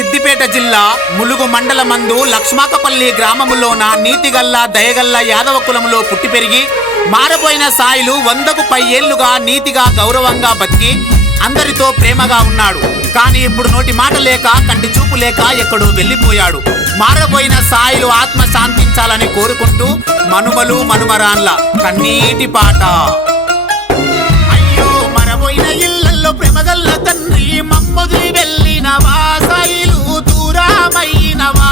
సిద్దిపేట జిల్లా ములుగు మండలమందు లక్ష్మాకపల్లి గ్రామములోన నీతిగల్ల దయగల్ల యాదవ కులములో పుట్టి పెరిగి మారబోయిన సాయిలు 100కు పై ఏళ్లుగా నీతిగా గౌరవంగా బతికి అందరితో ప్రేమగా ఉన్నాడు. కానీ ఇప్పుడు నోటి మాట లేక కంటి చూపు లేక ఎక్కడో వెళ్ళిపోయాడు. మారబోయిన సాయిలు ఆత్మ శాంతించాలని కోరుకుంటూ మనుమలు మనుమరాన్ల కన్నీటి పాట. అయ్యో మరబోయిన ఇళ్లల్లో ప్రేమగల్ల తండ్రి మమ్మొదిలి వెళ్ళినవా, సాయిలు దూరమైనవా.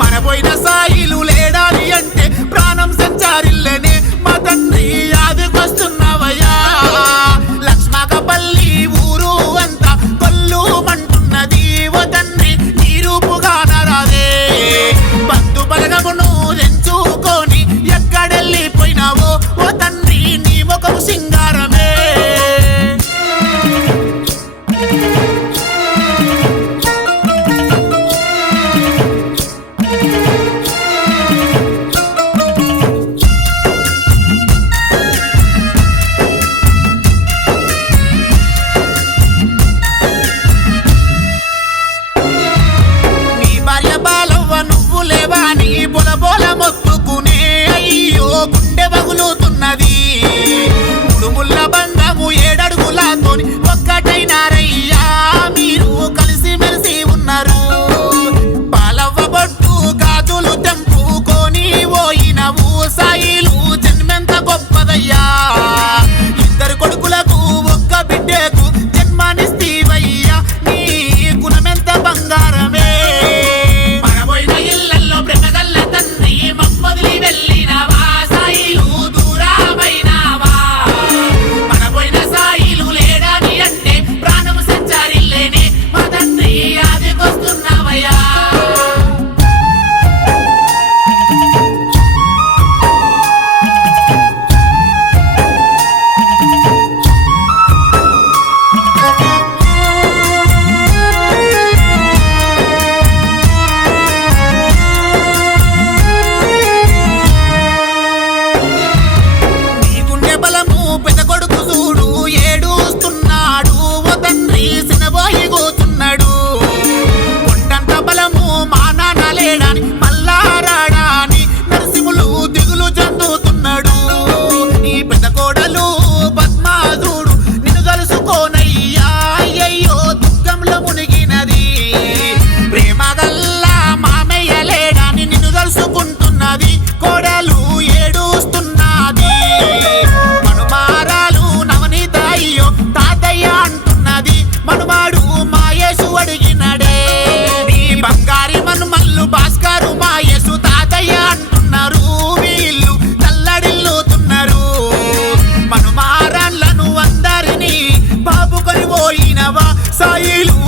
మరబోయిన సాయిలు లేడాలి అంటే ప్రాణం సంచారిల్లనే మా తండ్రి యాదకొస్తున్నావయ్యా. లక్ష్మాకపల్లి ఊరు అంతా కొల్లు మంటున్నది ఓ తండ్రి నీ రూపుగాన రాదే. బంధు బలగమును తెంచుకొని ఎక్కడెళ్ళిపోయినావో ఓ తండ్రి నీ ముఖము సింగారమే. బొల మొక్కుకునే అయ్యో గుండె బగులుతున్నది. ముడుముల్ల బంధము 7 అడుగులతోని ఒక్కటైనారయ్యా, మీరు కలిసి మెలిసి ఉన్నారు. పాలవ్వ బొట్టు గాజులు తెంపుకొని పోయినవు సాయిలు జన్మెంత గొప్పదయ్యా. 2 కొడుకులకు ఒక్క బిడ్డకు జన్మనిస్తీవయ్యా, నీ గుణమెంత బంగారమే. మమ్మొదిలి వెళ్ళినవా, సాయిలు దూరమైనవా. మనపోయిన సాయిలు లేడని అంటే ప్రాణము సంచారిల్లేనే మా తండ్రి యాదకొస్తున్నావయ్యా. కోడలు ఏడుస్తున్నది, మనుమారాలు నవనీత అయ్యో తాతయ్య అంటున్నది. మనుమాడు మాయేసు అడిగినడే, నీ బంగారి మనుమల్లు భాస్కరు మాయేసు తాతయ్య అంటున్నారు. వీళ్ళు తల్లడిల్లుతున్నారు. మనుమారాన్లను అందరినీ బాబుకొని పోయినవా సాయిలు